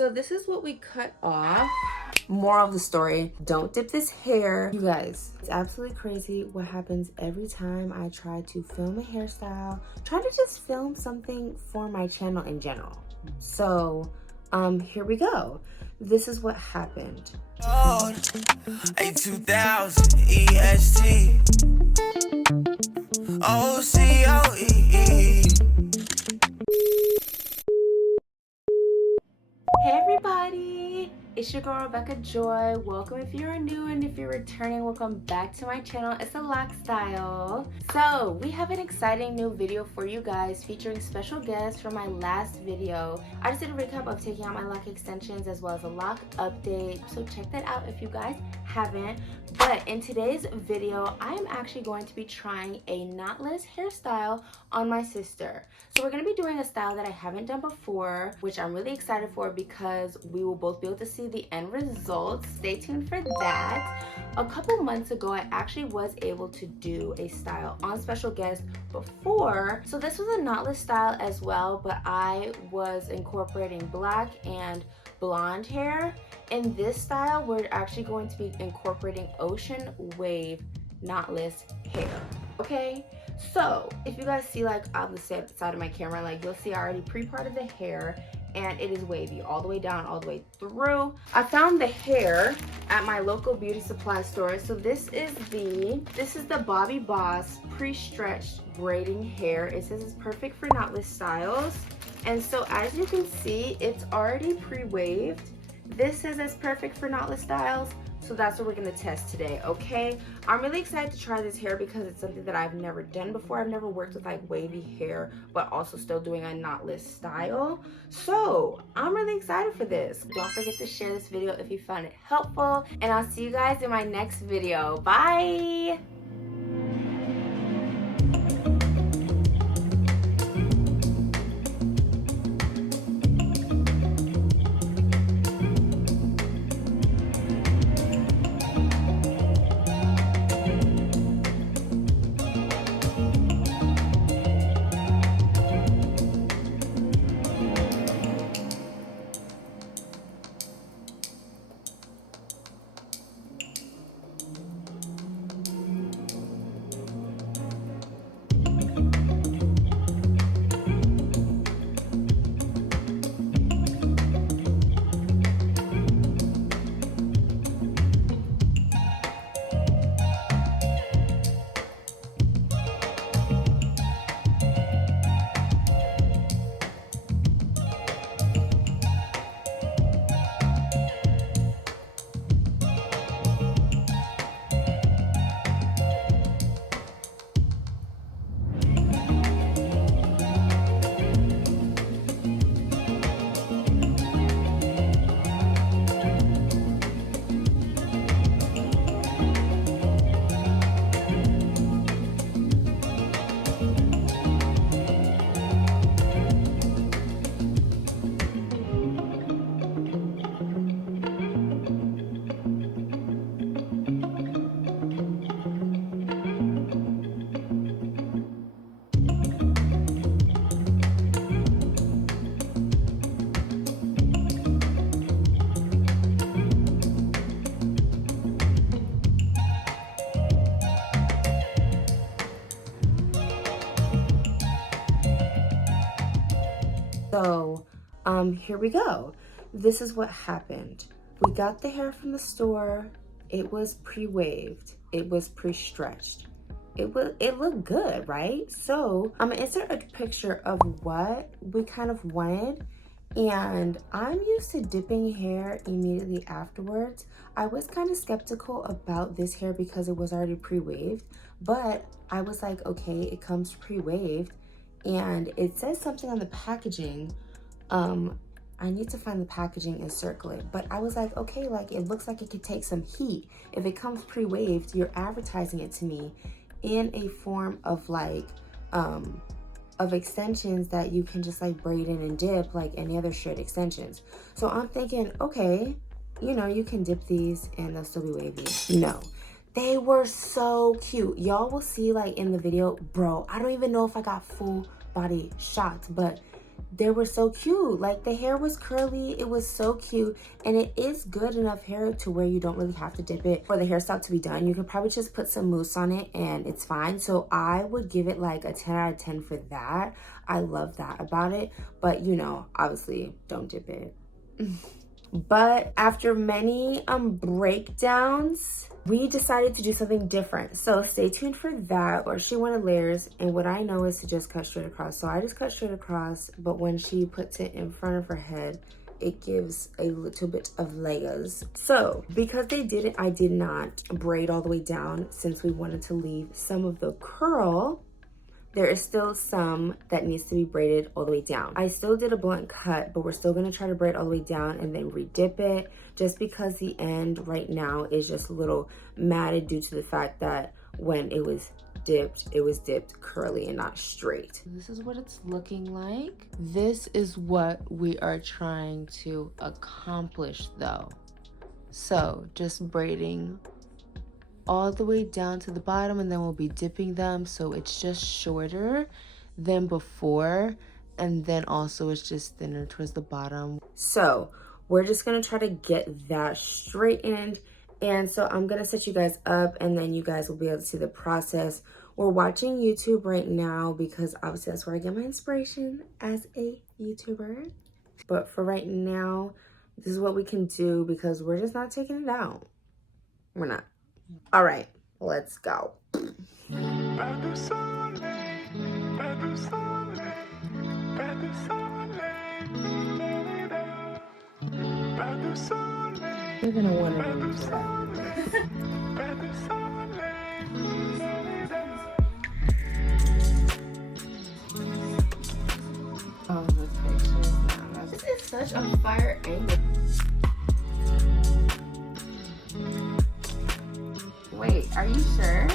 So this is what we cut off. Moral of the story, don't dip this hair. You guys, it's absolutely crazy what happens every time I try to film a hairstyle, try to just film something for my channel in general. So here we go. This is what happened. A2000 EST OCOE. Hey everybody, it's your girl Rebecca Joy. Welcome if you're new, and if you're returning, welcome back to my channel, Issalocstyle. So we have an exciting new video for you guys featuring special guests from my last video. I just did a recap of taking out my lock extensions as well as a lock update, so check that out if you guys haven't. But in today's video, I am actually going to be trying a knotless hairstyle on my sister. So we're going to be doing a style that I haven't done before, which I'm really excited for because we will both be able to see the end results. Stay tuned for that. A couple months ago, I actually was able to do a style on special guest before. So this was a knotless style as well, but I was incorporating black and blonde hair. In this style, we're actually going to be incorporating ocean wave knotless hair. Okay, so if you guys see, like on the side of my camera, like you'll see I already pre-parted the hair and it is wavy all the way down, all the way through. I found the hair at my local beauty supply store. So this is the Bobby Boss pre-stretched braiding hair. It says it's perfect for knotless styles. And so as you can see, it's already pre-waved. This says it's perfect for knotless styles, so that's what we're gonna test today, okay? I'm really excited to try this hair because it's something that I've never done before. I've never worked with like wavy hair, but also still doing a knotless style. So I'm really excited for this. Don't forget to share this video if you found it helpful, and I'll see you guys in my next video. Bye! So here we go. This is what happened. We got the hair from the store. It was pre-waved. It was pre-stretched. It looked good, right? So I'm gonna insert a picture of what we kind of wanted. And I'm used to dipping hair immediately afterwards. I was kind of skeptical about this hair because it was already pre-waved, but I was like, okay, it comes pre-waved. And it says something on the packaging. I need to find the packaging and circle it, but I was like, okay, like it looks like it could take some heat. If it comes pre-waved, you're advertising it to me in a form of like of extensions that you can just like braid in and dip like any other straight extensions. So I'm thinking, okay, you know, you can dip these and they'll still be wavy. No, they were so cute. Y'all will see like in the video, bro, I don't even know if I got full body shots, but they were so cute. Like the hair was curly, it was so cute, and it is good enough hair to where you don't really have to dip it for the hairstyle to be done. You could probably just put some mousse on it and it's fine. So I would give it like a 10 out of 10 for that. I love that about it, but you know, obviously don't dip it. But after many breakdowns, we decided to do something different. So stay tuned for that. Or she wanted layers, and what I know is to just cut straight across. So I just cut straight across, but when she puts it in front of her head, it gives a little bit of layers. So because they didn't, I did not braid all the way down since we wanted to leave some of the curl. There is still some that needs to be braided all the way down. I still did a blunt cut, but we're still gonna try to braid all the way down and then re-dip it, just because the end right now is just a little matted due to the fact that when it was dipped curly and not straight. This is what it's looking like. This is what we are trying to accomplish though. So just braiding all the way down to the bottom, and then we'll be dipping them so it's just shorter than before, and then also it's just thinner towards the bottom. So we're just gonna try to get that straightened, and so I'm gonna set you guys up and then you guys will be able to see the process. We're watching YouTube right now because obviously that's where I get my inspiration as a YouTuber, but for right now this is what we can do because we're just not taking it out. We're not. All right, let's go. You're gonna want to remove that. Oh, this picture is not. This is such a fire angle. Wait, are you sure?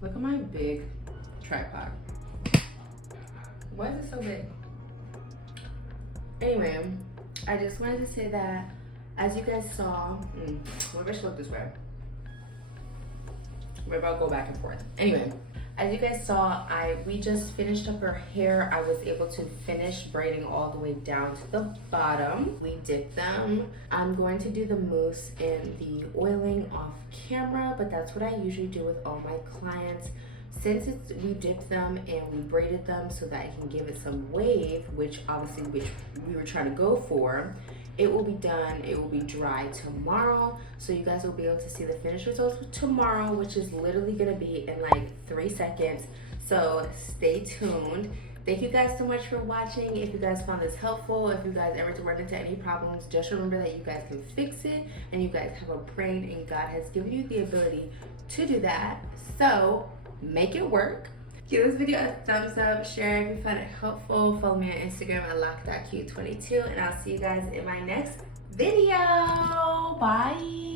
Look at my big tripod. Why is it so big? Anyway, I just wanted to say that as you guys saw, maybe I should look this way. Maybe I'll go back and forth. Anyway, as you guys saw, we just finished up her hair. I was able to finish braiding all the way down to the bottom. We dipped them. I'm going to do the mousse and the oiling off camera, but that's what I usually do with all my clients. Since we dipped them and we braided them so that I can give it some wave, which we were trying to go for, it will be done, it will be dry tomorrow. So you guys will be able to see the finished results tomorrow, which is literally gonna be in like 3 seconds. So stay tuned. Thank you guys so much for watching. If you guys found this helpful, if you guys ever run into any problems, just remember that you guys can fix it, and you guys have a brain and God has given you the ability to do that. So make it work. Give this video a thumbs up, share if you found it helpful. Follow me on Instagram at lock.q22, and I'll see you guys in my next video. Bye.